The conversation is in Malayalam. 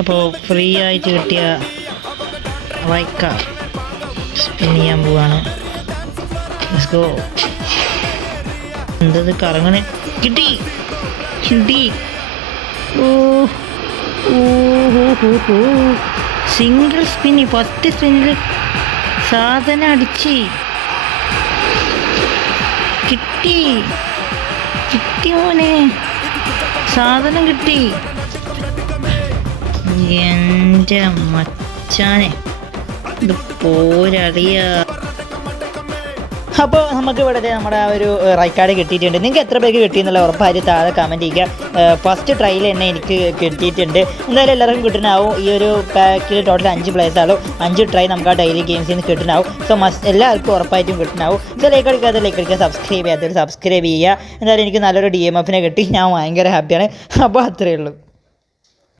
അപ്പോൾ ഫ്രീ ആയിട്ട് കിട്ടിയ വൈക്ക സ്പിൻ ചെയ്യാൻ പോവാണ്. Let's go. എന്തത് കറങ്ങണേ? കിട്ടി കിട്ടി. സിംഗിൾ സ്പിന്നി, ഫസ്റ്റ് സ്പിന്നിൽ സാധനം അടിച്ച് കിട്ടി. കിട്ടി മോനെ, സാധനം കിട്ടി. എൻ്റെ മച്ചാനെ, ഇത് പോരറിയാ. അപ്പോൾ നമുക്ക് ഇവിടെ നമ്മുടെ ആ ഒരു റൈറ്റ് കാർഡ് കിട്ടിയിട്ടുണ്ട്. നിങ്ങൾക്ക് എത്ര പേർക്ക് കിട്ടിയെന്നുള്ള ഉറപ്പായിട്ട് താഴെ കമൻറ്റ് ചെയ്യുക. ഫസ്റ്റ് ട്രൈയിൽ തന്നെ എനിക്ക് കിട്ടിയിട്ടുണ്ട്. എന്തായാലും എല്ലാവർക്കും കിട്ടുന്നാവും. ഈ ഒരു പാക്കിൽ ടോട്ടൽ 5 പ്ലേയേഴ്സ് ആവും. 5 ട്രൈ നമുക്ക് ആ ഡെയിലി ഗെയിംസിൽ നിന്ന് കിട്ടുന്നാവും. സോ എല്ലാവർക്കും ഉറപ്പായിട്ടും കിട്ടുന്നാവും. സോ ലൈക്ക് അടിക്കുക, സബ്സ്ക്രൈബ് ചെയ്യാത്തവർ സബ്സ്ക്രൈബ് ചെയ്യുക. എന്തായാലും എനിക്ക് നല്ലൊരു DMF കിട്ടി. ഞാൻ ഭയങ്കര ഹാപ്പിയാണ്. അപ്പോൾ അത്രയേ ഉള്ളൂ.